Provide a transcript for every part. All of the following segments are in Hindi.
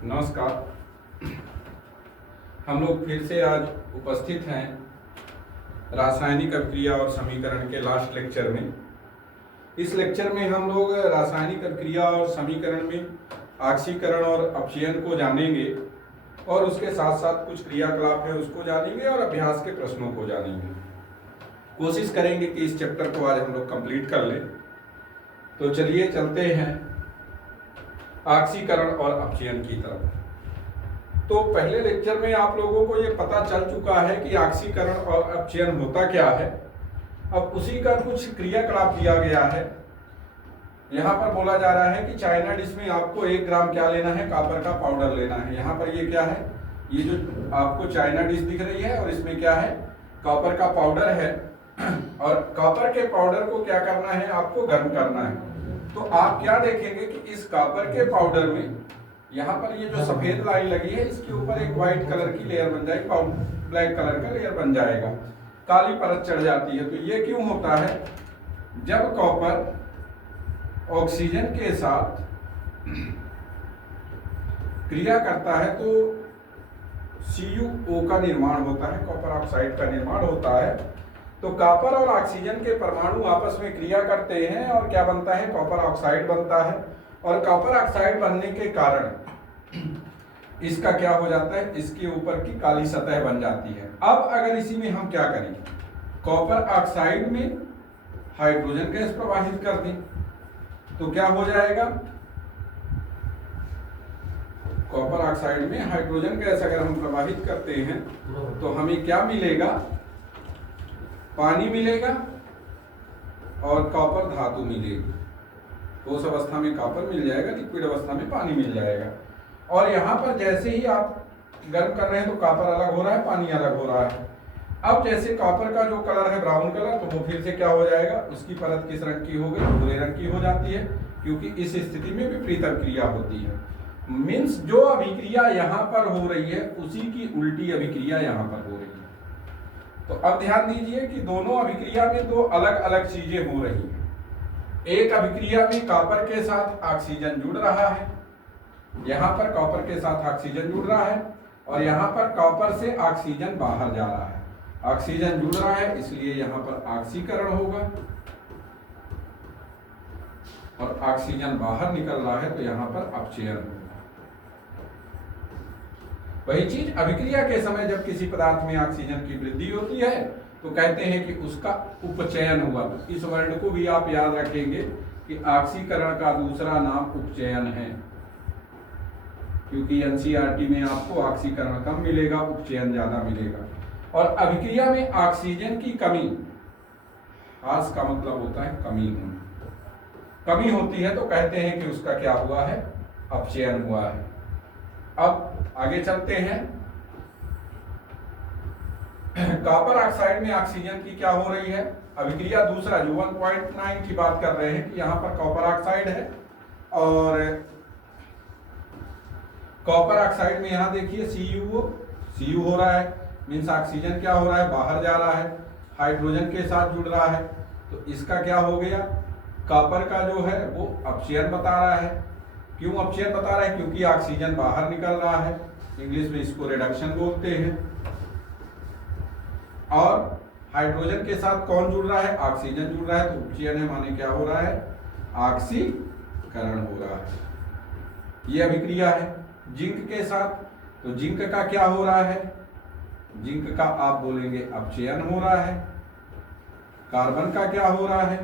नमस्कार। हम लोग फिर से आज उपस्थित हैं रासायनिक अभिक्रिया और समीकरण के लास्ट लेक्चर में। इस लेक्चर में हम लोग रासायनिक अभिक्रिया और समीकरण में ऑक्सीकरण और अपचयन को जानेंगे और उसके साथ साथ कुछ क्रियाकलाप है उसको जानेंगे और अभ्यास के प्रश्नों को जानेंगे। कोशिश करेंगे कि इस चैप्टर को आज हम लोग कंप्लीट कर लें। तो चलिए चलते हैं ऑक्सीकरण और अपचयन की तरफ। तो पहले लेक्चर में आप लोगों को ये पता चल चुका है कि ऑक्सीकरण और अपचयन होता क्या है। अब उसी का कुछ क्रियाकलाप दिया गया है। यहाँ पर बोला जा रहा है कि चाइना डिश में आपको 1 ग्राम क्या लेना है, कॉपर का पाउडर लेना है। यहाँ पर ये क्या है, ये जो आपको चाइना डिश दिख रही है और इसमें क्या है, कॉपर का पाउडर है। और कॉपर के पाउडर को क्या करना है, आपको गर्म करना है। तो आप क्या देखेंगे कि इस कॉपर के पाउडर में यहाँ पर ये जो सफेद लाइन लगी है इसके ऊपर एक व्हाइट कलर की लेयर बन जाएगी, ब्लैक कलर का लेयर बन जाएगा, काली परत चढ़ जाती है। तो ये क्यों होता है, जब कॉपर ऑक्सीजन के साथ क्रिया करता है तो CuO का निर्माण होता है, कॉपर ऑक्साइड का निर्माण होता है। तो कॉपर और ऑक्सीजन के परमाणु आपस में क्रिया करते हैं और क्या बनता है, कॉपर ऑक्साइड बनता है। और कॉपर ऑक्साइड बनने के कारण इसका क्या हो जाता है, इसके ऊपर की काली सतह बन जाती है। अब अगर इसी में हम क्या करें, कॉपर ऑक्साइड में हाइड्रोजन गैस प्रवाहित कर दें तो क्या हो जाएगा, कॉपर ऑक्साइड में हाइड्रोजन गैस अगर हम प्रवाहित करते हैं तो हमें क्या मिलेगा, पानी मिलेगा और कॉपर धातु मिलेगी। ठोस अवस्था में कॉपर मिल जाएगा, लिक्विड अवस्था में पानी मिल जाएगा। और यहाँ पर जैसे ही आप गर्म कर रहे हैं तो कॉपर अलग हो रहा है, पानी अलग हो रहा है। अब जैसे कॉपर का जो कलर है ब्राउन कलर, तो वो फिर से क्या हो जाएगा, उसकी परत किस रंग की हो गई, भूरे रंग की हो जाती है, क्योंकि इस स्थिति में विपरीत अभिक्रिया होती है। मीन्स जो अभिक्रिया यहाँ पर हो रही है उसी की उल्टी अभिक्रिया यहाँ पर हो रही है। तो अब ध्यान दीजिए कि दोनों अभिक्रिया में दो अलग अलग चीजें हो रही हैं। एक अभिक्रिया में कॉपर के साथ ऑक्सीजन जुड़ रहा है, यहाँ पर कॉपर के साथ ऑक्सीजन जुड़ रहा है और यहाँ पर कॉपर से ऑक्सीजन बाहर जा रहा है। ऑक्सीजन जुड़ रहा है इसलिए यहाँ पर ऑक्सीकरण होगा और ऑक्सीजन बाहर निकल रहा है तो यहाँ पर अपचयन होगा। वही चीज अभिक्रिया के समय जब किसी पदार्थ में ऑक्सीजन की वृद्धि होती है तो कहते हैं कि उसका उपचयन हुआ। तो इस वर्ड को भी आप याद रखेंगे कि ऑक्सीकरण का दूसरा नाम उपचयन है, क्योंकि NCERT में आपको ऑक्सीकरण कम मिलेगा, उपचयन ज्यादा मिलेगा। और अभिक्रिया में ऑक्सीजन की कमी, ह्रास का मतलब होता है कमी होना, कमी होती है तो कहते हैं कि उसका क्या हुआ है, अपचयन हुआ है। अब आगे चलते हैं। कॉपर ऑक्साइड में ऑक्सीजन की क्या हो रही है अभिक्रिया, दूसरा जो 1.9 की बात कर रहे हैं कि यहाँ पर कॉपर ऑक्साइड है और कॉपर ऑक्साइड में यहाँ देखिए Cu हो रहा है, मीन्स ऑक्सीजन क्या हो रहा है, बाहर जा रहा है, हाइड्रोजन के साथ जुड़ रहा है। तो इसका क्या हो गया, कॉपर का जो है वो अपचयन बता रहा है। क्यों अपचयन बता रहा है, क्योंकि ऑक्सीजन बाहर निकल रहा है, इंग्लिश में इसको रिडक्शन बोलते हैं। और हाइड्रोजन के साथ कौन जुड़ रहा है, ऑक्सीजन जुड़ रहा है, तो उपचयन है, माने क्या हो रहा है, ऑक्सीकरण हो रहा है। ये अभिक्रिया है। जिंक के साथ, तो जिंक का क्या हो रहा है, जिंक का आप बोलेंगे अपचयन हो रहा है। कार्बन का क्या हो रहा है,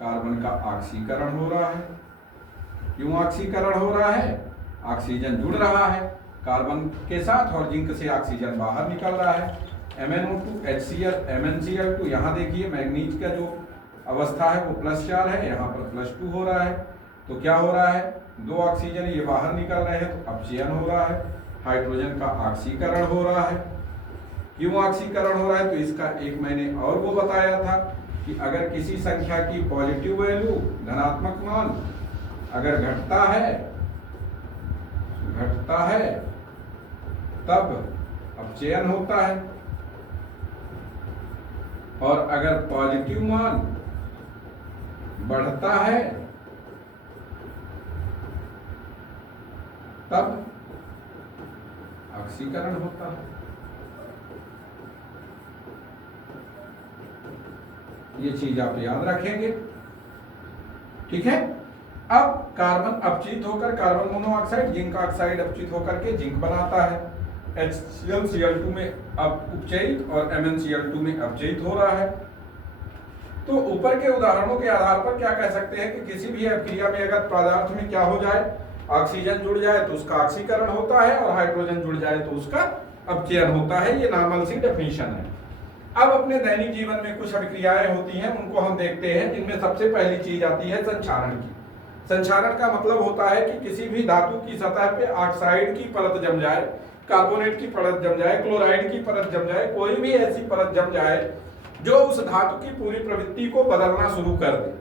कार्बन का ऑक्सीकरण हो रहा है। क्यों ऑक्सीकरण हो रहा है, ऑक्सीजन जुड़ रहा है कार्बन के साथ और जिंक से ऑक्सीजन बाहर निकल रहा है। MnO2 HCl MnCl2, यहाँ देखिए मैग्नीज का जो अवस्था है वो +4 है, यहाँ पर +2 हो रहा है। तो क्या हो रहा है, 2 ऑक्सीजन ये बाहर निकल रहे हैं तो अपचयन हो रहा है, हाइड्रोजन का ऑक्सीकरण हो रहा है। क्यों ऑक्सीकरण हो रहा है, तो इसका एक मैंने और वो बताया था कि अगर किसी संख्या की पॉजिटिव वैल्यू, धनात्मक मान अगर घटता है तब अपचयन होता है, और अगर पॉजिटिव मान बढ़ता है तब ऑक्सीकरण होता है। ये चीज आप याद रखेंगे, ठीक है। अब कार्बन अपचित होकर कार्बन मोनोऑक्साइड, जिंक ऑक्साइड अपचित होकर के जिंक बनाता है। HCl में अब उपचयित और MnCl2 में अपचयित हो रहा है। तो ऊपर के उदाहरणों के आधार पर क्या कह सकते हैं कि किसी भी अभिक्रिया में अगर पदार्थ में क्या हो जाए, ऑक्सीजन जुड़ जाए तो उसका ऑक्सीकरण होता है और हाइड्रोजन जुड़ जाए तो उसका अपचयन होता है। ये नॉर्मल सी डेफिनेशन है। अब अपने दैनिक जीवन में कुछ अभिक्रियाएं होती हैं, उनको हम देखते हैं, जिनमें सबसे पहली चीज आती है संक्षारण की। संक्षारण का मतलब होता है कि किसी भी धातु की सतह पे ऑक्साइड की परत जम जाए, कार्बोनेट की परत जम जाए, क्लोराइड की परत जम जाए, कोई भी ऐसी परत जम जाए जो उस धातु की पूरी प्रवृत्ति को बदलना शुरू कर दे,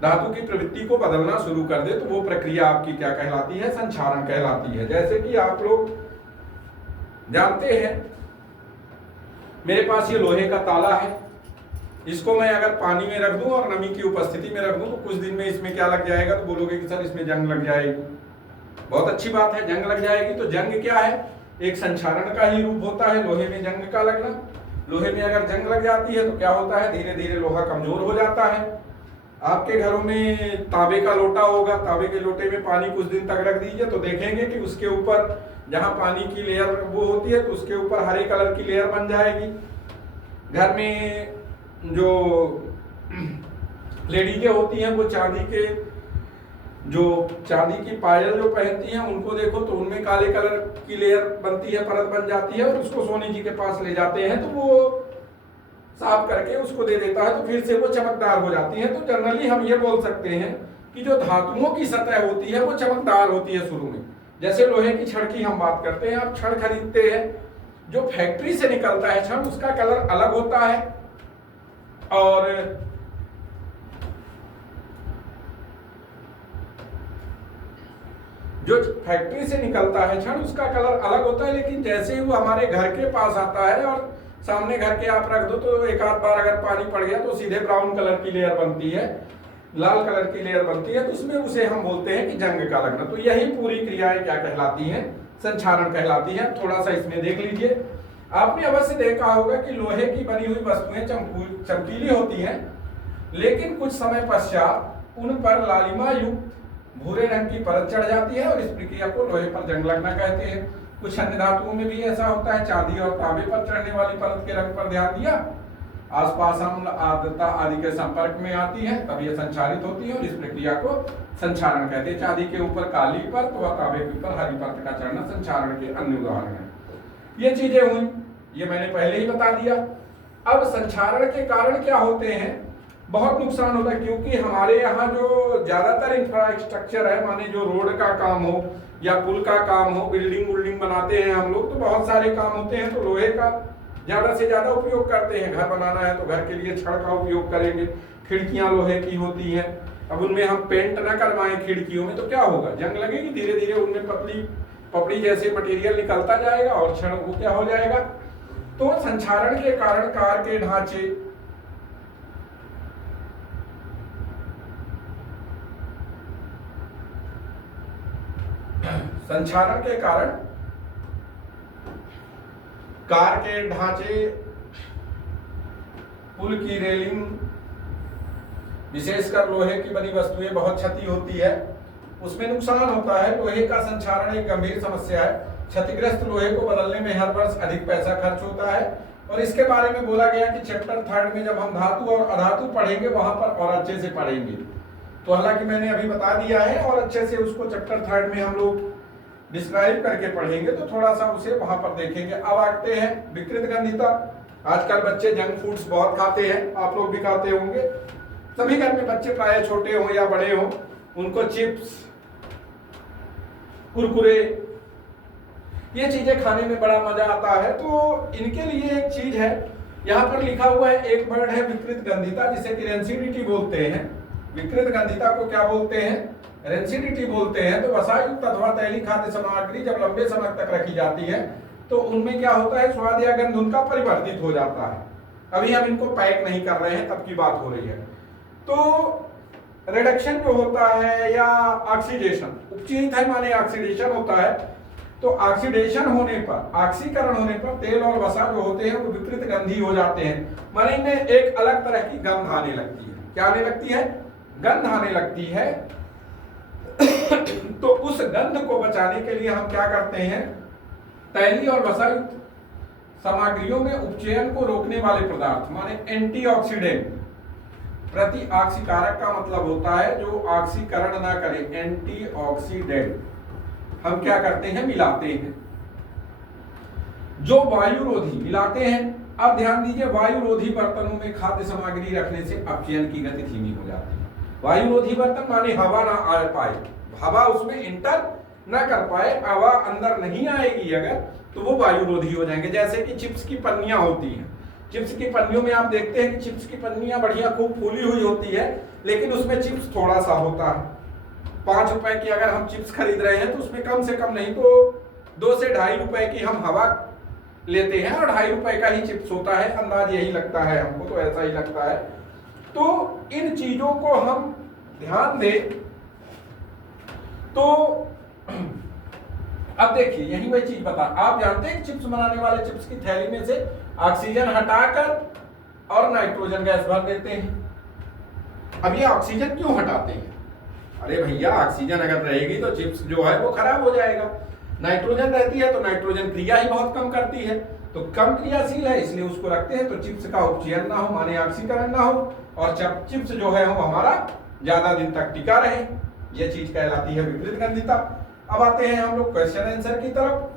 धातु की प्रवृत्ति को बदलना शुरू कर दे, तो वो प्रक्रिया आपकी क्या कहलाती है? संक्षारण कहलाती है। जैसे कि आप लोग जानते हैं, मेरे पास ये लोहे का ताला है, इसको मैं अगर पानी में रख दूं और नमी की उपस्थिति में रख दूं तो कुछ दिन में इसमें क्या लग जाएगा? तो बोलोगे कि सर इसमें जंग लग जाएगी। बहुत अच्छी बात है, जंग लग जाएगी। तो जंग क्या है? एक संक्षारण का ही रूप होता है, लोहे में जंग का लगना। लोहे में अगर जंग लग जाती है तो क्या होता है? धीरे धीरे लोहा कमजोर हो जाता है। आपके घरों में तांबे का लोटा होगा, तांबे के लोटे में पानी कुछ दिन तक रख दीजिए तो देखेंगे कि उसके ऊपर जहां पानी की लेयर वो होती है तो उसके ऊपर हरे कलर की लेयर बन जाएगी। घर में जो लेडीजें होती हैं वो चांदी की पायल जो पहनती हैं, उनको देखो तो उनमें काले कलर की लेयर बनती है, परत बन जाती है, और उसको सोनी जी के पास ले जाते हैं तो वो साफ करके उसको दे देता है तो फिर से वो चमकदार हो जाती है। तो जनरली हम ये बोल सकते हैं कि जो धातुओं की सतह होती है वो चमकदार होती है शुरू में। जैसे लोहे की छड़ की हम बात करते हैं, आप छड़ खरीदते हैं, जो फैक्ट्री से निकलता है छड़ उसका कलर अलग होता है, और जो फैक्ट्री से निकलता है छड़ उसका कलर अलग होता है। लेकिन जैसे ही वो हमारे घर के पास आता है और सामने घर के आप रख दो तो एक आध बार अगर पानी पड़ गया तो सीधे ब्राउन कलर की लेयर बनती है, लाल कलर की लेयर बनती है, तो उसमें उसे हम बोलते हैं कि जंग का लगना। तो यही पूरी क्रियाएं क्या कहलाती हैं? संक्षारण कहलाती है। थोड़ा सा इसमें देख लीजिए, आपने अवश्य देखा होगा कि लोहे की बनी हुई वस्तुएं चमकीली होती हैं, लेकिन कुछ समय पश्चात उन पर लालिमा युक्त भूरे रंग की परत चढ़ जाती है और इस प्रक्रिया को लोहे पर जंग लगना कहते हैं। कुछ अन्य धातुओं में भी ऐसा होता है। चांदी और तांबे पर चढ़ने वाली परत के रंग पर ध्यान दिया, आसपास अम्ल आर्द्रता आदि के संपर्क में आती है तब ये संचारित होती है और इस प्रक्रिया को संक्षारण कहते हैं। चांदी के ऊपर काली परत व तांबे के ऊपर हरी परत का चढ़ना संक्षारण के अन्य उदाहरण है। ये चीजें हुई, ये मैंने पहले ही बता दिया। अब संक्षारण के कारण क्या होते हैं? बहुत नुकसान होता है, क्योंकि हमारे यहाँ जो ज्यादातर इंफ्रास्ट्रक्चर है, माने जो रोड का काम हो या पुल का काम हो, बिल्डिंग बनाते हैं हम लोग, तो बहुत सारे काम होते हैं, तो लोहे का ज्यादा से ज्यादा उपयोग करते हैं। घर बनाना है तो घर के लिए छड़ का उपयोग करेंगे, खिड़कियां लोहे की होती हैं, अब उनमें हम पेंट न करवाएं खिड़कियों में तो क्या होगा? जंग लगेगी, धीरे धीरे उनमें पतली पपड़ी जैसे मटेरियल निकलता जाएगा और क्षण वो क्या हो जाएगा? तो संक्षारण के कारण कार के ढांचे, संक्षारण के कारण कार के ढांचे, पुल की रेलिंग, विशेषकर लोहे की बनी वस्तुएं बहुत क्षति होती है, उसमें नुकसान होता है। लोहे का संक्षारण एक गंभीर समस्या है। क्षतिग्रस्त लोहे को बदलने में हर वर्ष अधिक पैसा खर्च होता है और इसके बारे में बोला गया कि चैप्टर 3 में जब हम धातु और अधातु पढ़ेंगे वहां पर और अच्छे से पढ़ेंगे। तो हालांकि मैंने अभी बता दिया है और अच्छे से उसको चैप्टर 3 में हम लोग डिस्क्राइब करके पढ़ेंगे तो थोड़ा सा उसे वहां पर देखेंगे। अब आते हैं विकृत गंधिता। आजकल बच्चे जंक फूड्स बहुत खाते हैं, आप लोग भी खाते होंगे। सभी घर में बच्चे प्राय छोटे हो या बड़े हो, उनको चिप्स, कुरकुरे, ये चीजें खाने में बड़ा मजा आता है। तो इनके लिए एक चीज है, यहाँ पर लिखा हुआ है, एक वर्ड है विकृत गंधिता, जिसे कि रेंसिडिटी बोलते हैं। विकृत गंधिता को क्या बोलते हैं? रेंसिडिटी बोलते हैं। तो वसायुक्त अथवा तैलीय खाद्य सामग्री जब लंबे समय तक रखी जाती है तो उनमें क्या होता है? स्वाद या गंध उनका परिवर्तित हो जाता है। अभी हम इनको पैक नहीं कर रहे हैं, तब की बात हो रही है। तो रिडक्शन जो होता है या ऑक्सीडेशन, उपचयित है माने ऑक्सीडेशन होता है। तो ऑक्सीडेशन होने पर, ऑक्सीकरण होने पर तेल और वसा जो होते हैं वो विपरीत गंधी हो जाते हैं, माने इनमें एक अलग तरह की गंध आने लगती है। क्या आने लगती है? गंध आने लगती है। तो उस गंध को बचाने के लिए हम क्या करते हैं, तैलीय और वसायुक्त सामग्रियों में उपचयन को रोकने वाले पदार्थ माने एंटीऑक्सीडेंट, प्रति ऑक्सीकारक का मतलब होता है जो ऑक्सीकरण ना करे, एंटीऑक्सीडेंट हम क्या करते हैं, मिलाते हैं। जो वायुरोधी मिलाते हैं। अब ध्यान दीजिए, वायुरोधी बर्तनों में खाद्य सामग्री रखने से अपचयन की गति धीमी हो जाती है। वायुरोधी बर्तन माने हवा ना आ पाए, हवा उसमें इंटर ना कर पाए, हवा अंदर नहीं आएगी अगर, तो वो वायुरोधी हो जाएंगे। जैसे कि चिप्स की पन्नियां होती हैं, चिप्स की पन्नियों में आप देखते हैं कि चिप्स की पन्नियां बढ़िया खूब फूली हुई होती है, लेकिन उसमें चिप्स थोड़ा सा होता है। 5 रुपए की अगर हम चिप्स खरीद रहे हैं तो उसमें कम से कम नहीं तो 2 से 2.5 रुपए की हम हवा लेते हैं और 2.5 रुपए का ही चिप्स होता है, अंदाज यही लगता है हमको, तो ऐसा ही लगता है। तो इन चीजों को हम ध्यान दें। तो अब देखिए, यही वही चीज बता, आप जानते हैं कि चिप्स बनाने वाले चिप्स की थैली में से ऑक्सीजन हटाकर और नाइट्रोजन गैस भर देते हैं। अब ये ऑक्सीजन क्यों हटाते हैं? अरे भैया, ऑक्सीजन अगर रहेगी तो चिप्स जो है वो खराब हो जाएगा। नाइट्रोजन रहती है तो नाइट्रोजन क्रिया ही बहुत कम करती है, तो कम क्रियाशील है इसलिए उसको रखते हैं, तो चिप्स का उपचयन ना हो माने ऑक्सीकरण ना हो, और चिप्स जो है वो हमारा ज्यादा दिन तक टिका रहे। ये चीज कहलाती है विपरीत गंधिता। अब आते हैं हम लोग क्वेश्चन आंसर की तरफ।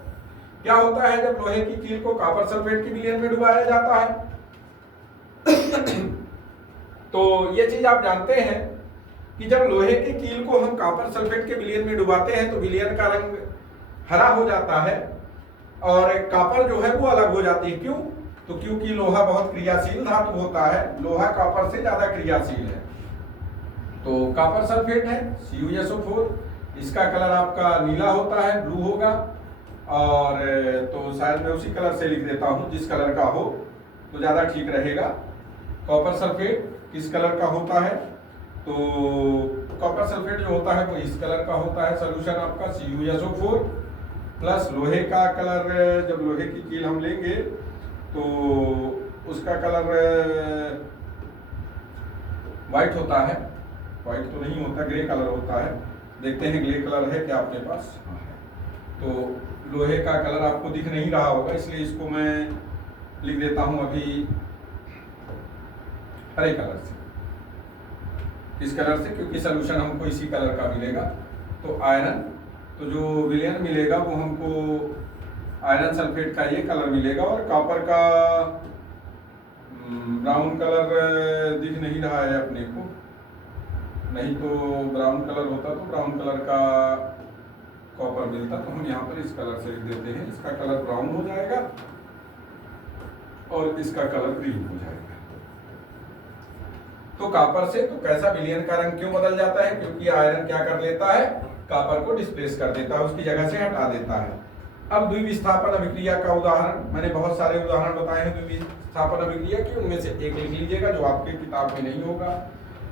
क्या होता है जब लोहे की कील को कॉपर सल्फेट की विलयन में डुबाया जाता है? तो ये चीज आप जानते हैं कि जब लोहे की कील को हम कॉपर सल्फेट के विलयन में डुबाते हैं तो विलयन का रंग हरा हो जाता है और कॉपर जो है वो अलग हो जाती है। क्यों? तो क्योंकि लोहा बहुत क्रियाशील धातु होता है, लोहा कॉपर से ज्यादा क्रियाशील है। तो कॉपर सल्फेट है CuSO4, इसका कलर आपका नीला होता है, ब्लू होगा, और तो शायद मैं उसी कलर से लिख देता हूं जिस कलर का हो तो ज्यादा ठीक रहेगा। कॉपर सल्फेट किस कलर का होता है? तो कॉपर सल्फेट जो होता है वो इस कलर का होता है। सोल्यूशन आपका CuSO4 प्लस लोहे का कलर, जब लोहे की कील हम लेंगे तो उसका कलर व्हाइट होता है, व्हाइट तो नहीं होता, ग्रे कलर होता है। देखते हैं ग्रे कलर है क्या अपने पास? हाँ है। तो लोहे का कलर आपको दिख नहीं रहा होगा, इसलिए इसको मैं लिख देता हूं अभी हरे कलर से। इस कलर से, क्योंकि सोल्यूशन हमको इसी कलर का मिलेगा। तो आयरन, तो जो विलयन मिलेगा वो हमको आयरन सल्फेट का ये कलर मिलेगा, और कॉपर का ब्राउन कलर दिख नहीं रहा है अपने को, नहीं तो ब्राउन कलर होता तो ब्राउन कलर का कॉपर मिलता, तो हम यहाँ पर इस कलर से लिख देते हैं। इसका कलर ब्राउन हो जाएगा और इसका कलर ग्रीन हो जाएगा। तो कॉपर से तो कैसा विलयन का रंग क्यों बदल जाता है? क्योंकि आयरन क्या कर लेता है, कॉपर को डिस्प्लेस कर देता है, उसकी जगह से हटा देता है। अब द्विविस्थापन अभिक्रिया का उदाहरण, मैंने बहुत सारे उदाहरण बताए हैं द्विविस्थापन अभिक्रिया के, उनमें से एक लिख लीजिएगा जो आपके किताब में नहीं होगा।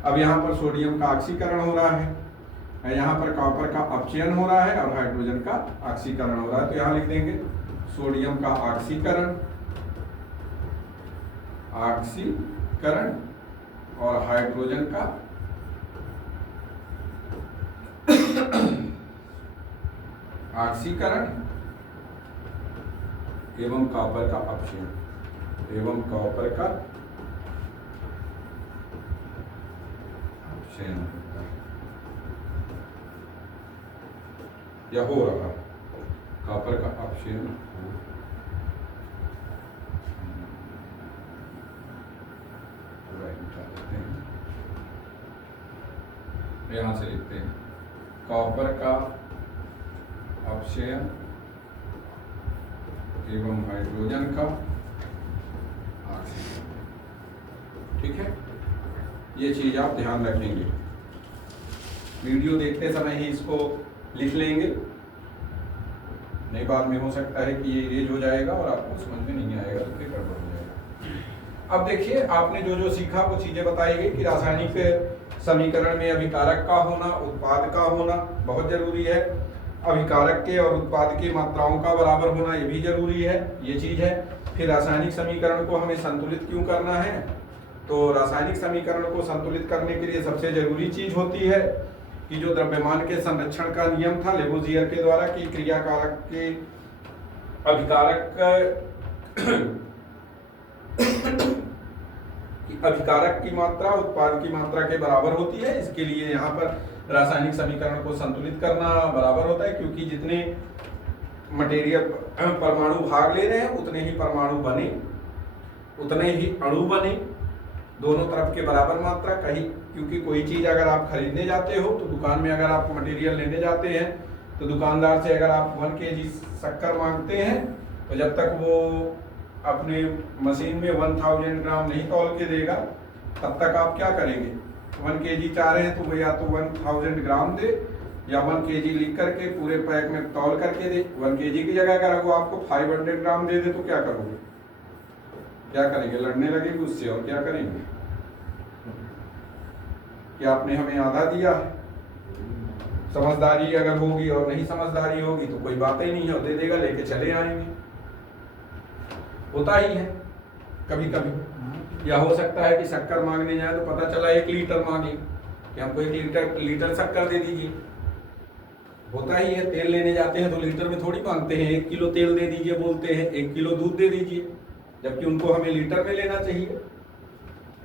अब यहाँ पर सोडियम का ऑक्सीकरण हो रहा है, यहाँ पर कॉपर का अपचयन हो रहा है और हाइड्रोजन का ऑक्सीकरण हो रहा है। तो यहाँ लिख देंगे सोडियम का ऑक्सीकरण, ऑक्सीकरण, और हाइड्रोजन का ऑक्सीकरण एवं कॉपर का अपचयन, एवं कॉपर का अपचयन या हो रहा, कॉपर का अपचयन यहां से लिखते हैं कॉपर का अपचयन एवं हाइड्रोजन का ऑक्सीकरण। ठीक है, ये चीज आप ध्यान रखेंगे, वीडियो देखते समय ही इसको लिख लेंगे, नहीं बाद में हो सकता है कि ये इरेज हो जाएगा और आपको समझ में नहीं आएगा तो फिर गड़बड़ हो जाएगा। अब देखिए, आपने जो जो सीखा वो चीजें बताई गई कि रासायनिक समीकरण में अभिकारक का होना, उत्पाद का होना बहुत जरूरी है। अभिकारक के और उत्पाद की मात्राओं का बराबर होना ये भी जरूरी है, ये चीज है। फिर रासायनिक समीकरण को हमें संतुलित क्यों करना है, तो रासायनिक समीकरण को संतुलित करने के लिए सबसे जरूरी चीज होती है कि जो द्रव्यमान के संरक्षण का नियम था लेवोजियर के द्वारा कि क्रियाकारक के अभिकारक की मात्रा उत्पाद की मात्रा के बराबर होती है। इसके लिए यहाँ पर रासायनिक समीकरण को संतुलित करना बराबर होता है, क्योंकि जितने मटेरियल परमाणु भाग ले रहे हैं उतने ही परमाणु बने, उतने ही अणु बने, दोनों तरफ के बराबर मात्रा। कहीं क्योंकि कोई चीज अगर आप खरीदने जाते हो तो दुकान में अगर आप मटेरियल लेने जाते हैं तो दुकानदार से अगर आप 1 kg शक्कर मांगते हैं तो जब तक वो अपने मशीन में 1000 ग्राम नहीं तौल के देगा तब तक आप क्या करेंगे। 1 kg चाह रहे हैं तो वो या तो 1000 ग्राम दे या 1 kg लिख करके पूरे पैक में तौल करके दे। 1 kg की जगह अगर वो आपको 500 ग्राम दे दे तो क्या करोगे, क्या करेंगे, लड़ने लगेंगे उससे। और क्या करेंगे कि आपने हमें आधा दिया है। समझदारी अगर होगी और नहीं समझदारी होगी तो कोई बात ही नहीं है, दे देगा, लेके चले आएंगे। होता ही है कभी कभी। या हो सकता है कि शक्कर मांगने जाए तो पता चला 1 लीटर मांगे कि हमको 1 लीटर शक्कर दे दीजिए। होता ही है। तेल लेने जाते हैं तो लीटर में थोड़ी मांगते हैं, 1 किलो तेल दे दीजिए बोलते हैं, 1 किलो दूध दे दीजिए, जबकि उनको हमें लीटर में लेना चाहिए।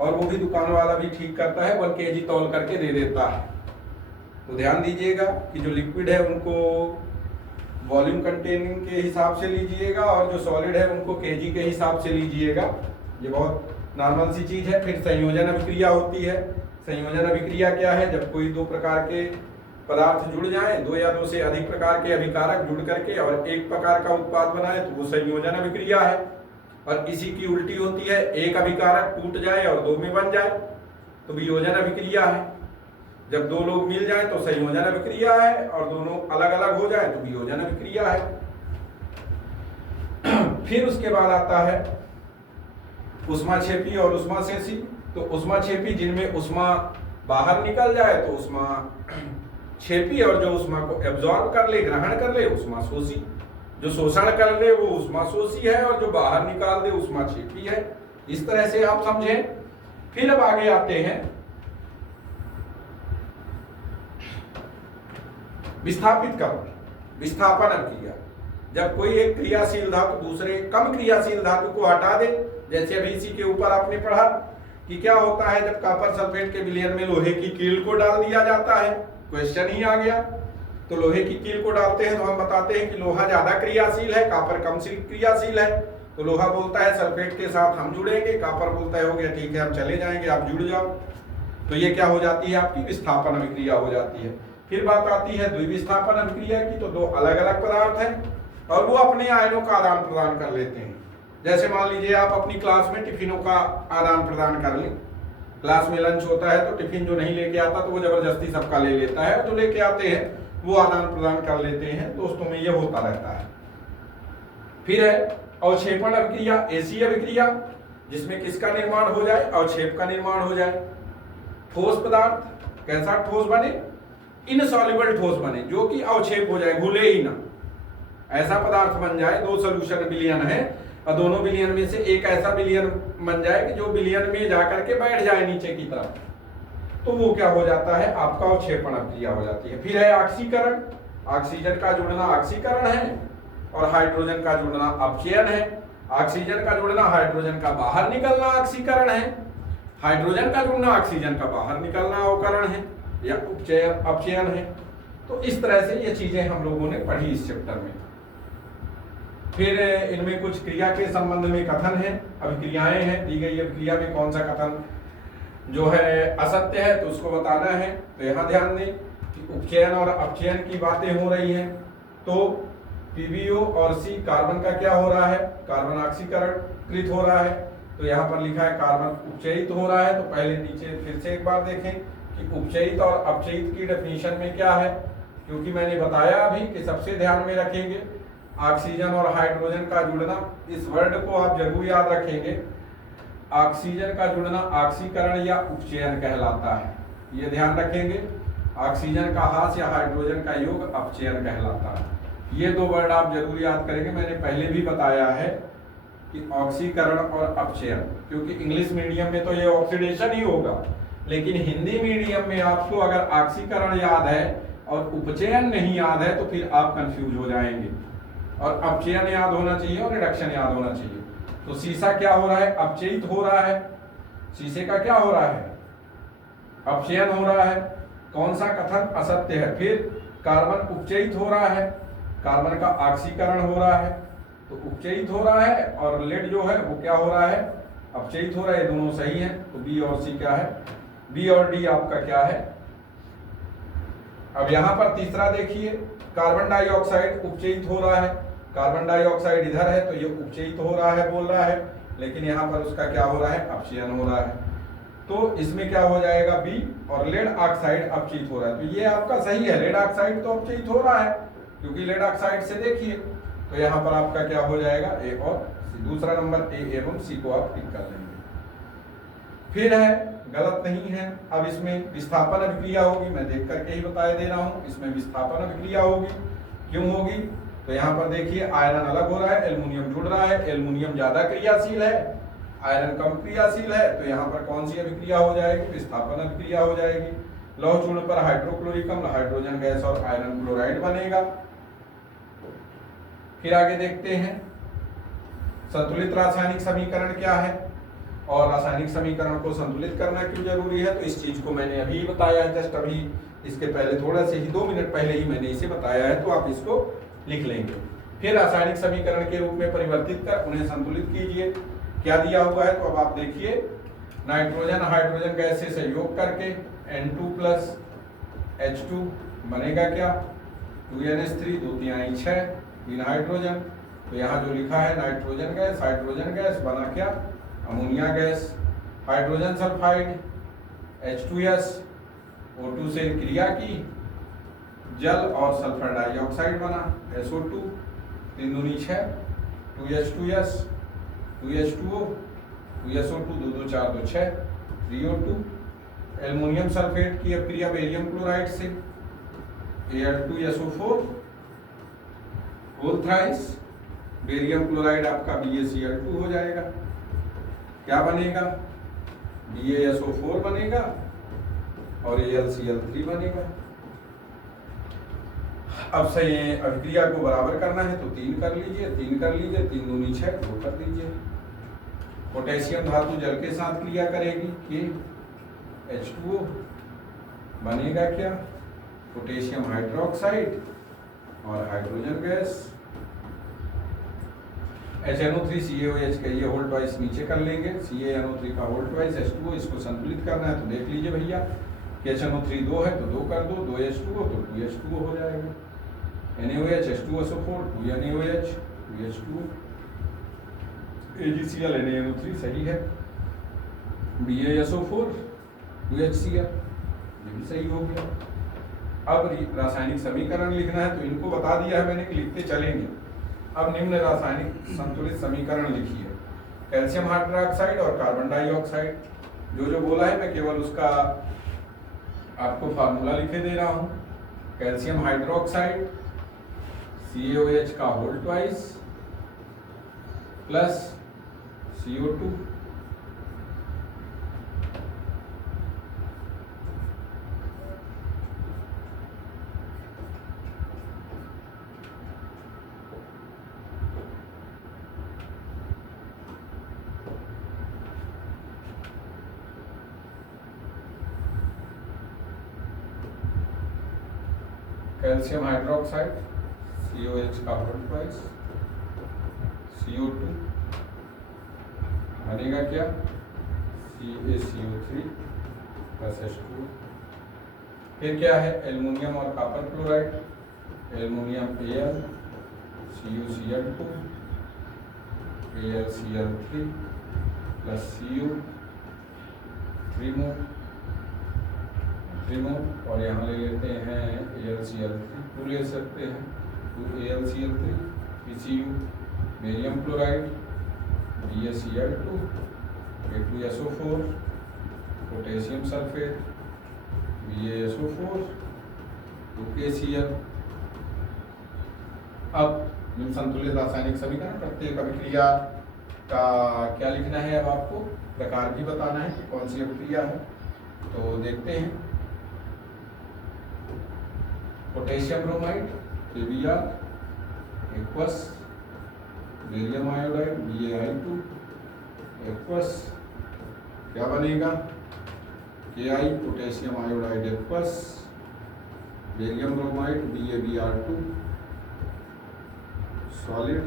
और वो भी दुकान वाला भी ठीक करता है, 1 kg तौल करके दे देता है। तो ध्यान दीजिएगा कि जो लिक्विड है उनको वॉल्यूम कंटेनिंग के हिसाब से लीजिएगा और जो सॉलिड है उनको केजी के हिसाब से लीजिएगा। ये बहुत नॉर्मल सी चीज है। फिर संयोजन अभिक्रिया होती है। संयोजन अभिक्रिया क्या है, जब कोई 2 प्रकार के पदार्थ जुड़ जाएं, 2 या 2 से अधिक प्रकार के अभिकारक जुड़ करके और एक प्रकार का उत्पाद बनाए तो वो संयोजन अभिक्रिया है। और इसी की उल्टी होती है, एक अभिकारक टूट जाए और 2 में बन जाए तो वियोजन अभिक्रिया है। जब 2 लोग मिल जाए तो संयोजन अभिक्रिया है और दोनों अलग अलग हो जाए तो वियोजन अभिक्रिया है। फिर उसके बाद आता है उष्माक्षेपी और उष्माशोषी। तो उष्माक्षेपी जिनमें उष्मा बाहर निकल जाए तो उष्माक्षेपी, और जो उष्मा को एब्जॉर्ब कर ले, ग्रहण कर ले, उष्माशोषी। जो शोषण कर ले वो उष्माशोषी है और जो बाहर निकाल दे उष्माक्षेपी है। इस तरह से आप समझें। फिर अब आगे आते हैं विस्थापन, विस्थापन अभिक्रिया। जब कोई एक क्रियाशील धातु दूसरे कम क्रियाशील धातु को हटा दे, जैसे अभी इसी के ऊपर आपने पढ़ा कि क्या होता है जब कॉपर सल्फेट के विलयन में लोहे की कील को डाल दिया जाता है। क्वेश्चन ही आ गया। तो लोहे की कील को डालते हैं तो हम बताते हैं कि लोहा ज्यादा क्रियाशील है, कॉपर कम क्रियाशील है। तो लोहा बोलता है सल्फेट के साथ हम जुड़ेंगे, कॉपर बोलता है हो गया ठीक है हम चले जाएंगे, आप जुड़ जाओ। तो ये क्या हो जाती है, आपकी विस्थापन अभिक्रिया हो जाती है। फिर बात आती है द्विविस्थापन अभिक्रिया की। तो 2 अलग अलग पदार्थ हैं और वो अपने आयनों का आदान प्रदान कर लेते हैं। जैसे मान लीजिए आप अपनी क्लास में टिफिनों का आदान प्रदान कर लें। क्लास में लंच होता है तो टिफिन जो नहीं लेके आता तो वो जबरदस्ती सबका ले लेता है, जो लेके आते हैं वो आदान प्रदान कर लेते हैं। दोस्तों में ये होता रहता है। फिर है अवक्षेपण अभिक्रिया, ऐसी अभिक्रिया जिसमें किसका निर्माण हो जाए, अवक्षेप का निर्माण हो जाए। ठोस पदार्थ कैसा ठोस बने, इनसॉल्युबल ठोस बने, जो कि अवक्षेप हो जाए, घुले ही ना। ऐसा पदार्थ बन जाए, 2 सॉल्यूशन विलयन है और दोनों विलयन में से एक ऐसा विलयन बन जाए कि जो विलयन में जाकर के बैठ जाए नीचे की तरफ, तो वो क्या हो जाता है, आपका अवक्षेपण अभिक्रिया हो जाती है। फिर है ऑक्सीकरण। ऑक्सीजन का जुड़ना ऑक्सीकरण है और हाइड्रोजन का जुड़ना अपचयन है। ऑक्सीजन का जुड़ना हाइड्रोजन का बाहर निकलना ऑक्सीकरण है, हाइड्रोजन का जुड़ना ऑक्सीजन का बाहर निकलना अवकरण है या अपचयन है। तो इस तरह से ये चीजें हम लोगों ने पढ़ी इस चैप्टर में। फिर इनमें कुछ क्रिया के संबंध में कथन है, अभिक्रियाएं हैं। दी गई अभिक्रिया में कौन सा कथन जो है असत्य है तो उसको बताना है। तो यहाँ ध्यान दें कि उपचयन और अपचयन की बातें हो रही हैं। तो PbO और C कार्बन का क्या हो रहा है, कार्बन ऑक्सीकरण कृत हो रहा है। तो यहाँ पर लिखा है कार्बन उपचयित हो रहा है। तो पहले नीचे फिर से एक बार देखें कि उपचयित और अपचयित की डेफिनेशन में क्या है, क्योंकि मैंने बताया अभी कि सबसे ध्यान में रखेंगे ऑक्सीजन और हाइड्रोजन का जुड़ना। इस वर्ड को आप जरूर याद रखेंगे। ऑक्सीजन का जुड़ना ऑक्सीकरण या उपचयन कहलाता है, ये ध्यान रखेंगे। ऑक्सीजन का हास या हाइड्रोजन का योग अपचयन कहलाता है। ये दो वर्ड आप जरूर याद करेंगे, मैंने पहले भी बताया है कि ऑक्सीकरण और अपचयन, क्योंकि इंग्लिश मीडियम में तो ये ऑक्सीडेशन ही होगा, लेकिन हिंदी मीडियम में आपको अगर ऑक्सीकरण याद है और उपचयन नहीं याद है तो फिर आप कंफ्यूज हो जाएंगे। और अपचयन याद होना चाहिए और रिडक्शन याद होना चाहिए। तो शीशा क्या हो रहा है? अपचयित हो रहा है। शीशे का क्या हो रहा है? अपचयन हो रहा है। कौन सा कथन असत्य है? फिर कार्बन उपचयित हो रहा है, कार्बन का ऑक्सीकरण हो रहा है, तो उपचयित हो रहा है, और लेड जो है वो क्या हो रहा है? अपचयित हो रहा है। ये दोनों सही है, तो बी और सी क्या है? बी और डी आपका क्या है? अब यहां पर तीसरा देखिए, कार्बन डाइऑक्साइड उपचयित हो रहा है, कार्बन डाइऑक्साइड इधर है तो ये उपचयित हो रहा है बोल रहा है, लेकिन यहाँ पर उसका क्या हो रहा है? अपचयन हो रहा है। तो इसमें क्या हो जाएगा? बी। और लेड ऑक्साइड अपचयित हो रहा है, तो ये आपका सही है, लेड ऑक्साइड तो अपचयित हो रहा है, क्योंकि लेड ऑक्साइड से देखिए, तो यहाँ पर आपका क्या हो जाएगा? ए और सी। दूसरा नंबर ए एवं सी को आप टिक कर लेंगे। फिर है, गलत नहीं है। अब इसमें विस्थापन अभिक्रिया होगी, मैं देख करके ही बता दे रहा हूं, इसमें विस्थापन अभिक्रिया होगी। क्यों होगी? तो यहाँ पर देखिए, आयरन अलग हो रहा है, एल्युमिनियम जुड़ रहा है, एल्युमिनियम ज्यादा क्रियाशील है, आयरन कम क्रियाशील है, तो यहाँ पर कौन सी अभिक्रिया हो जाएगी? विस्थापन अभिक्रिया हो जाएगी। लौह चूर्ण पर हाइड्रोक्लोरिक अम्ल, हाइड्रोजन गैस और आयरन क्लोराइड बनेगा। फिर आगे देखते हैं, संतुलित रासायनिक समीकरण क्या है और रासायनिक समीकरण को संतुलित करना क्यों जरूरी है? तो इस चीज को मैंने अभी बताया है, जस्ट अभी इसके पहले थोड़ा से ही 2 मिनट पहले ही मैंने इसे बताया है, तो आप इसको लिख लेंगे। फिर रासायनिक समीकरण के रूप में परिवर्तित कर उन्हें संतुलित कीजिए। क्या दिया हुआ है? तो अब आप देखिए, नाइट्रोजन हाइड्रोजन गैस से संयोग करके N2 प्लस H2 बनेगा क्या? 2NH3, 2 तिहाई 6, 3 हाइड्रोजन। तो यहाँ जो लिखा है नाइट्रोजन गैस, हाइड्रोजन गैस बना क्या? Ammonia gas. Hydrogen sulphide H2S, O2 से क्रिया की, जल और सल्फर डाइऑक्साइड बना SO2, 3 दूनी 6, 2H2S, 2H2O, 2SO2, 2 2 4 2 6, 3O2। Aluminium sulphate की अपक्रिया बेरियम क्लोराइड से, Al2SO4, whole thrice, barium chloride आपका BaCl2 हो जाएगा। क्या बनेगा? BaSO4 बनेगा और AlCl3 बनेगा। अब से ये अभिक्रिया को बराबर करना है तो 3 कर लीजिए, 3 कर लीजिए, 3 दूनी 6, 2 कर दीजिए। पोटेशियम धातु जल के साथ क्रिया करेगी, H2O बनेगा क्या? पोटेशियम हाइड्रोक्साइड और हाइड्रोजन गैस। HNO3 CaOH का ये होल ट्वाइस नीचे कर लेंगे, CaNO3 का होल ट्वाइस H2O, इसको संतुलित करना है तो देख लीजिए भैया कि HNO3 2 है तो 2 कर दो, 2H2O तो 2H2O हो जाएगा। NaOH H2SO4, 2NaOH, 2H2O, AgCl NaNO3 सही है, BaSO4, 2HCl ये भी सही हो गया। अब रासायनिक समीकरण लिखना है तो इनको बता दिया है मैंने कि लिखते चलेंगे। अब निम्न रासायनिक संतुलित समीकरण लिखिए। कैल्शियम हाइड्रोक्साइड और कार्बन डाइऑक्साइड, जो बोला है मैं केवल उसका आपको फार्मूला लिखे दे रहा हूं। कैल्शियम हाइड्रोक्साइड CaOH का whole twice plus CO2 calcium hydroxide COH का होल ट्वाइस, CO2 बनेगा क्या? CaCO3 plus H2। फिर क्या है? एल्युमिनियम और copper chloride, aluminium Al, CuCl2, AlCl3 plus Cu, 3 मोल और यहाँ ले लेते हैं AlCl3, 2 ले सकते हैं, 2 AlCl3, PCU, barium chloride, BaCl2, A2SO4, potassium sulphate, BaSO4, 2KCl। अब निम्न संतुलित रासायनिक समीकरण, प्रत्येक अभिक्रिया का क्या लिखना है, अब आपको प्रकार भी बताना है कि कौन सी अभिक्रिया है। तो देखते हैं, potassium bromide KBr aqueous barium iodide BaI2 aqueous क्या बनेगा, Ki potassium iodide aqueous barium bromide BaBr2 solid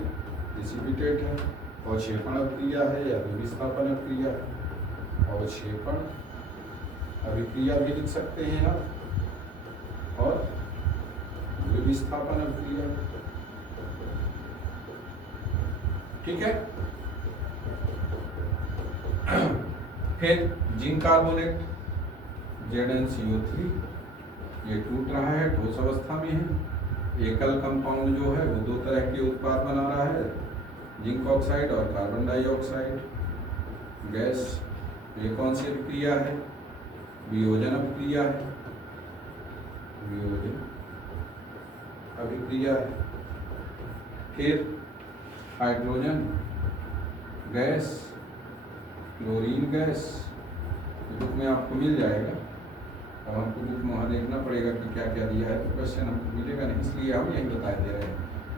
precipitate है। अवक्षेपण अभिक्रिया है या विस्थापन अभिक्रिया है, अवक्षेपण अभिक्रिया भी लिख सकते हैं आप, और विस्थापन अभिक्रिया। ठीक है। फिर जिंक कार्बोनेट ZnCO3, ये टूट रहा है, ठोस अवस्था में है। एकल कंपाउंड जो है वो दो तरह के उत्पाद बना रहा है, जिंक ऑक्साइड और कार्बन डाइऑक्साइड गैस। ये कौन सी अभिक्रिया है, वियोजन अभिक्रिया है, वियोजन अभिक्रिया है। फिर hydrogen gas, chlorine gas, book में आपको मिल जाएगा। अब हमको बुक में वहाँ देखना पड़ेगा कि क्या क्या दिया है, तो क्वेश्चन हमको मिलेगा नहीं, इसलिए हम यही बता दे रहे हैं।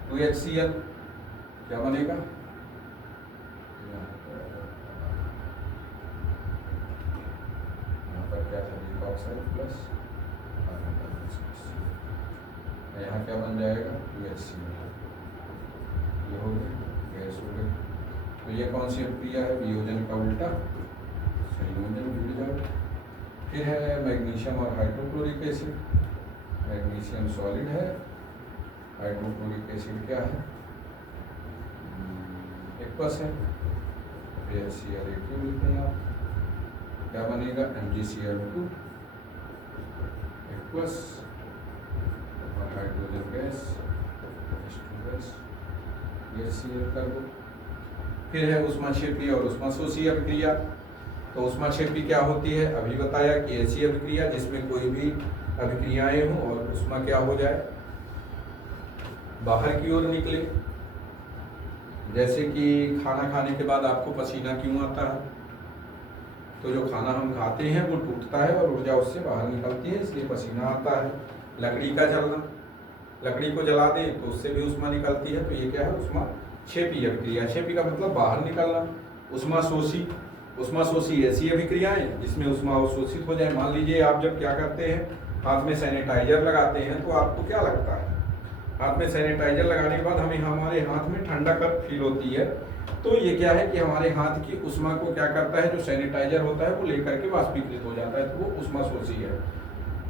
तो HCl क्या बनेगा, यहाँ पर क्या था, zinc oxide plus carbon dioxide, यहाँ क्या बन जाएगा 2HCl, ये हो गया, गैस हो गई। तो ये कौन सी अभिक्रिया है, वियोजन का उल्टा संयोजन, भूल जाओ। फिर है मैग्नीशियम और हाइड्रोक्लोरिक एसिड, मैग्नीशियम सॉलिड है, हाइड्रोक्लोरिक एसिड क्या है, एक्वस है, HCl क्यों लिखते हैं आप, क्या बनेगा MgCl2 एक्वस और hydrogen gas H2 gas, HCl कर दो। फिर है ऊष्माक्षेपी और ऊष्माशोषी अभिक्रिया। तो ऊष्माक्षेपी क्या होती है, अभी बताया कि ऐसी अभिक्रिया जिसमें कोई भी अभिक्रियाएं हो और ऊष्मा क्या हो जाए, बाहर की ओर निकले। जैसे कि खाना खाने के बाद आपको पसीना क्यों आता है, तो जो खाना हम खाते हैं वो टूटता है और ऊर्जा उससे बाहर निकलती है, इसलिए पसीना आता है। लकड़ी का जलना, लकड़ी को जला दें तो उससे भी ऊष्मा निकलती है, तो ये क्या है, ऊष्माक्षेपी अभिक्रिया। क्षेपी का मतलब बाहर निकलना। ऊष्माशोषी, ऊष्माशोषी ऐसी अभिक्रियाएं जिसमें ऊष्मा अवशोषित हो जाए। मान लीजिए आप जब क्या करते हैं, हाथ में सैनिटाइजर लगाते हैं, तो आपको क्या लगता है, हाथ में सैनिटाइजर लगाने के बाद हमें हमारे हाथ में ठंडक फील होती है। तो ये क्या है कि हमारे हाथ की ऊष्मा को क्या करता है, जो सैनिटाइजर होता है वो लेकर के वाष्पीकृत हो जाता है, तो वो ऊष्माशोषी है।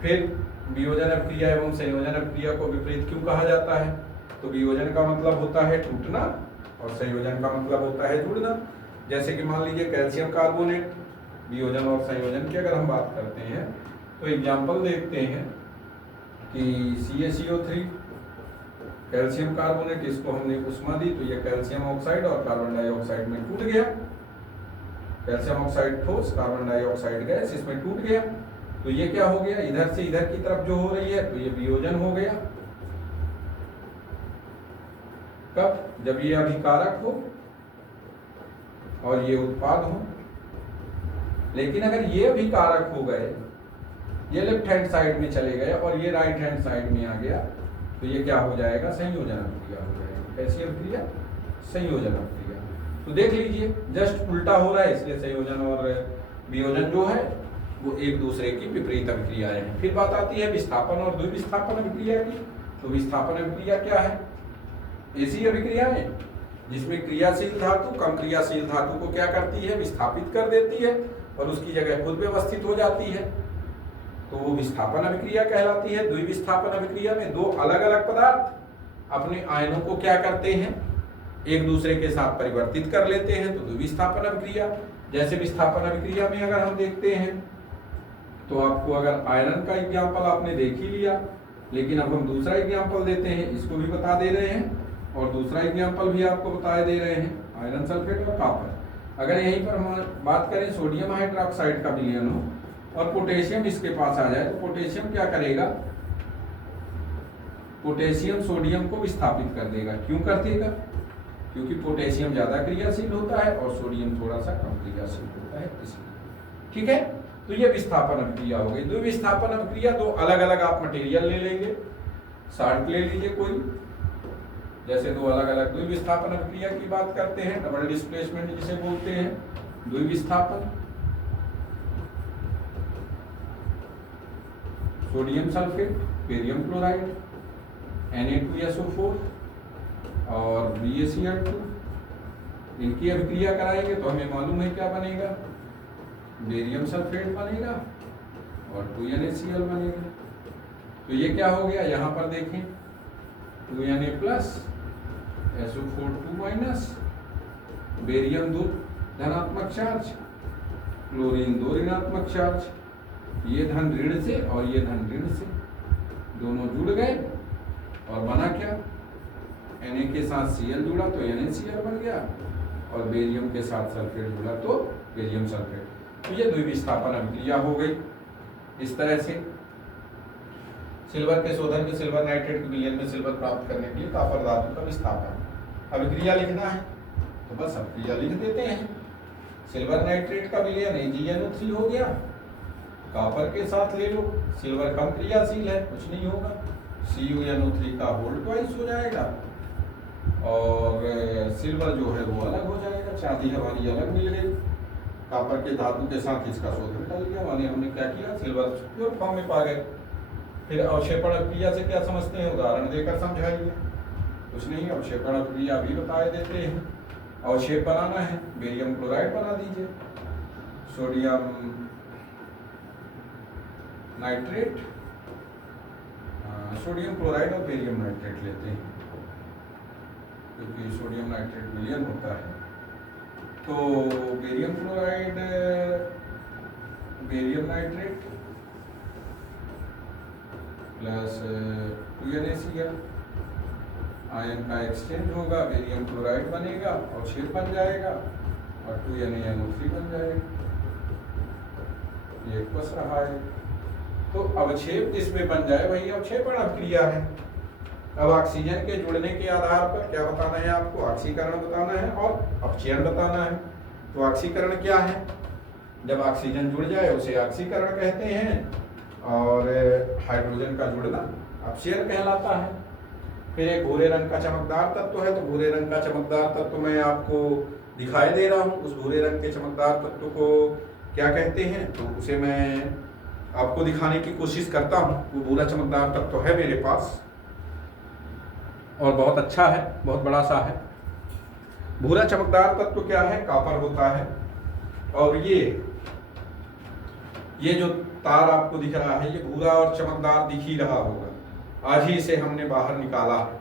फिर वियोजन अभिक्रिया एवं संयोजन अभिक्रिया को विपरीत क्यों कहा जाता है, तो वियोजन का मतलब होता है टूटना और संयोजन का मतलब होता है जुड़ना। जैसे कि मान लीजिए कैल्शियम कार्बोनेट, वियोजन और संयोजन की अगर हम बात करते हैं तो एग्जाम्पल देखते हैं कि CaCO3 कैल्शियम कार्बोनेट, इसको हमने ऊष्मा दी तो ये कैल्शियम ऑक्साइड और कार्बन डाइऑक्साइड में टूट गया। कैल्शियम ऑक्साइड ठोस, कार्बन डाइऑक्साइड गैस, इसमें टूट गया। तो ये क्या हो गया, इधर से इधर की तरफ जो हो रही है, तो ये वियोजन हो गया। कब, जब ये अभिकारक हो और ये उत्पाद हो। लेकिन अगर ये अभिकारक हो गए, ये लेफ्ट हैंड साइड में चले गए और ये राइट हैंड साइड में आ गया, तो ये क्या हो जाएगा, संयोजन अभिक्रिया हो जाएगी। कैसी अभिक्रिया, संयोजन अभिक्रिया। तो देख लीजिए जस्ट उल्टा हो रहा है, इसलिए संयोजन और वियोजन जो है वो एक दूसरे की विपरीत अभिक्रियाएं हैं। फिर बात आती है विस्थापन और द्विविस्थापन अभिक्रिया की। तो विस्थापन अभिक्रिया क्या है, ऐसी अभिक्रियाएं जिसमें क्रियाशील धातु कम क्रियाशील धातु को क्या करती है, विस्थापित कर देती है और उसकी जगह खुद व्यवस्थित हो जाती है, तो वो विस्थापन अभिक्रिया कहलाती है। द्विविस्थापन अभिक्रिया में दो अलग अलग पदार्थ अपने आयनों को क्या करते हैं, एक दूसरे के साथ परिवर्तित कर लेते हैं, तो द्विविस्थापन अभिक्रिया। जैसे विस्थापन अभिक्रिया में अगर हम देखते हैं तो आपको अगर आयरन का एग्जाम्पल आपने देख ही लिया, लेकिन अब हम दूसरा एग्जाम्पल देते हैं, इसको भी बता दे रहे हैं और दूसरा एग्जाम्पल भी आपको बताए दे रहे हैं, आयरन सल्फेट और कॉपर। अगर यहीं पर हम बात करें सोडियम हाइड्रोक्साइड का विलयन हो और पोटेशियम इसके पास आ जाए, तो पोटेशियम क्या करेगा, पोटेशियम सोडियम को विस्थापित कर देगा। क्यों कर देगा? क्योंकि पोटेशियम ज़्यादा क्रियाशील होता है और सोडियम थोड़ा सा कम क्रियाशील होता है, इसलिए। ठीक है, तो ये विस्थापन अभिक्रिया हो गई। द्विविस्थापन अभिक्रिया, दो अलग अलग आप मटेरियल ले लेंगे, साल्ट ले लीजिए कोई, जैसे दो अलग अलग द्विविस्थापन अभिक्रिया की बात करते हैं, डबल डिस्प्लेसमेंट जिसे बोलते हैं, द्विविस्थापन। Sodium sulphate, barium chloride, Na2SO4 और BaCl2, इनकी अभिक्रिया कराएंगे तो हमें मालूम है क्या बनेगा, बेरियम सल्फेट बनेगा और 2NaCl बनेगा। तो ये क्या हो गया, यहाँ पर देखें 2Na plus SO4 2 minus, barium 2 धनात्मक चार्ज, क्लोरीन 2 ऋणात्मक चार्ज, ये धन ऋण से और ये धन ऋण से, दोनों जुड़ गए और बना क्या, Na के साथ Cl जुड़ा तो NaCl बन गया और बेरियम के साथ सल्फेट जुड़ा तो बेरियम सल्फेट। तो ये द्विविस्थापन अभिक्रिया हो गई। इस तरह से सिल्वर के शोधन के सिल्वर नाइट्रेट के विलयन में सिल्वर प्राप्त करने के लिए कॉपर धातु का विस्थापन। अभिक्रिया लिखना है तो बस अभिक्रिया लिख देते हैं। सिल्वर नाइट्रेट का विलयन AgNO3 हो गया, कॉपर के साथ ले लो, सिल्वर कम क्रियाशील है, कुछ नहीं होगा, CuNO3 का होल ट्वाइस हो जाएगा और सिल्वर जो है वो अलग हो जाएगा, चांदी हमारी अलग मिल गई। कॉपर के धातु के साथ इसका शोधन कर लिया, माने हमने क्या किया, सिल्वर प्योर फॉर्म में पा गए। फिर अवक्षेपण अभिक्रिया से क्या समझते हैं, उदाहरण देकर समझाइए। कुछ नहीं, अवक्षेपण अभिक्रिया भी बता देते हैं। अवक्षेप बनाना है, बेरियम क्लोराइड बना दीजिए, सोडियम नाइट्रेट, सोडियम क्लोराइड और बेरियम नाइट्रेट लेते हैं क्योंकि सोडियम नाइट्रेट विलयन होता है। तो barium chloride, barium nitrate plus 2NaCl, ion का एक्सचेंज होगा, बेरियम क्लोराइड बनेगा, अवक्षेप बन जाएगा और 2NaNO3 बन जाएगा। ये बस रहा है। तो अवक्षेप जिसमें बन जाए वही अवक्षेपण अभिक्रिया है। अब ऑक्सीजन के जुड़ने के आधार पर क्या बताना है आपको, ऑक्सीकरण बताना है और अपचयन बताना है। तो ऑक्सीकरण क्या है, जब ऑक्सीजन जुड़ जाए उसे ऑक्सीकरण कहते हैं और हाइड्रोजन का जुड़ना अपचयन कहलाता है। फिर एक भूरे रंग का चमकदार तत्व है, तो भूरे रंग का चमकदार तत्व मैं आपको दिखाई दे रहा हूँ। उस भूरे रंग के चमकदार तत्व को क्या कहते हैं, तो उसे मैं आपको दिखाने की कोशिश करता हूँ। वो भूरा चमकदार तत्व है मेरे पास और बहुत अच्छा है, बहुत बड़ा सा है। भूरा चमकदार तत्व क्या है, कॉपर होता है। और ये जो तार आपको दिख रहा है ये भूरा और चमकदार दिख ही रहा होगा। आज ही इसे हमने बाहर निकाला है।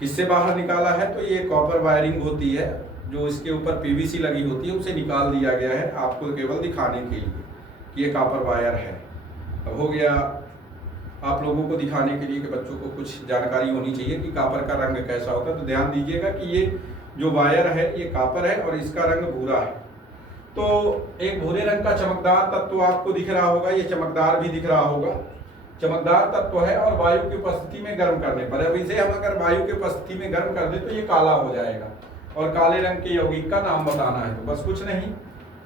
किससे बाहर निकाला है, तो ये कॉपर वायरिंग होती है जो इसके ऊपर पीवीसी लगी होती है, उसे निकाल दिया गया है आपको केवल दिखाने के लिए कि ये कॉपर वायर है। अब हो गया आप लोगों को दिखाने के लिए कि बच्चों को कुछ जानकारी होनी चाहिए कि कॉपर का रंग कैसा होता है। तो ध्यान दीजिएगा कि ये जो वायर है ये कॉपर है और इसका रंग भूरा है। तो एक भूरे रंग का चमकदार तत्व आपको दिख रहा होगा, ये चमकदार भी दिख रहा होगा, चमकदार तत्व है और वायु की उपस्थिति में गर्म करने पर, अब इसे हम अगर वायु की उपस्थिति में गर्म कर दें तो ये काला हो जाएगा और काले रंग के यौगिक का नाम बताना है। तो बस कुछ नहीं,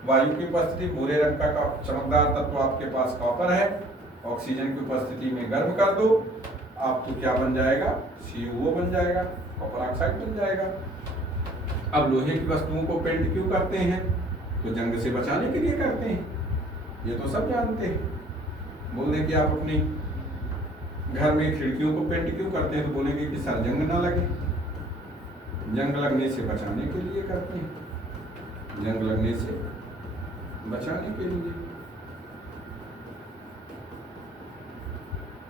वायु की उपस्थिति, भूरे रंग का चमकदार तत्व आपके पास कॉपर है, ऑक्सीजन की उपस्थिति में गर्म कर दो, आपको क्या बन जाएगा, CuO बन जाएगा, कॉपर ऑक्साइड बन जाएगा। अब लोहे की वस्तुओं को पेंट क्यों करते हैं, तो जंग से बचाने के लिए करते हैं, ये तो सब जानते हैं। बोल दें कि आप अपने घर में खिड़कियों को पेंट क्यों करते हैं, तो बोलेंगे कि सर जंग ना लगे, जंग लगने से बचाने के लिए करते हैं, जंग लगने से बचाने के लिए।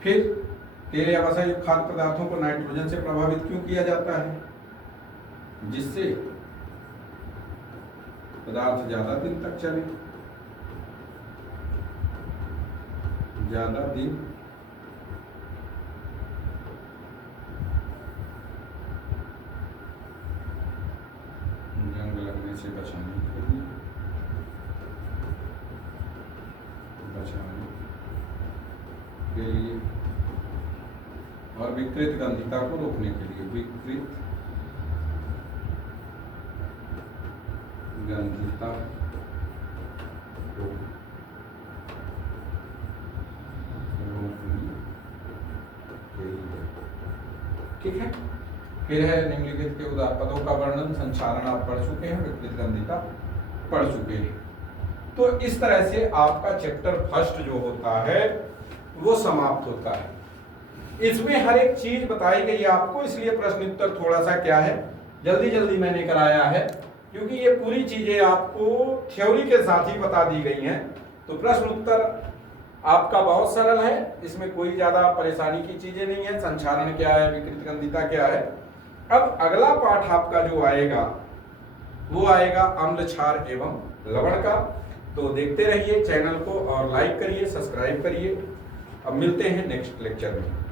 फिर तेल या वसा युक्त खाद्य पदार्थों को नाइट्रोजन से प्रभावित क्यों किया जाता है, जिससे पदार्थ ज्यादा दिन तक चले, ज्यादा दिन जंग लगने से बचाने के लिए, विकृत गंधिता को रोकने के लिए, विकृत गंधिता को रोकने के लिए। ठीक है, फिर है निम्नलिखित के उदाहरण पदों का वर्णन। संचारण आप पढ़ चुके हैं, विकृत गंधिता पढ़ चुके हैं। तो इस तरह से आपका चैप्टर फर्स्ट जो होता है वो समाप्त होता है। इसमें हर एक चीज बताई गई है आपको, इसलिए प्रश्न उत्तर थोड़ा सा क्या है जल्दी जल्दी मैंने कराया है, क्योंकि ये पूरी चीजें आपको थ्योरी के साथ ही बता दी गई हैं। तो प्रश्न उत्तर आपका बहुत सरल है, इसमें कोई ज्यादा परेशानी की चीजें नहीं है। संचारण क्या है, विकृत गंधिता क्या है। अब अगला पाठ आपका जो आएगा वो आएगा अम्ल क्षार एवं लवण का। तो देखते रहिए चैनल को और लाइक करिए, सब्सक्राइब करिए। अब मिलते हैं नेक्स्ट लेक्चर में।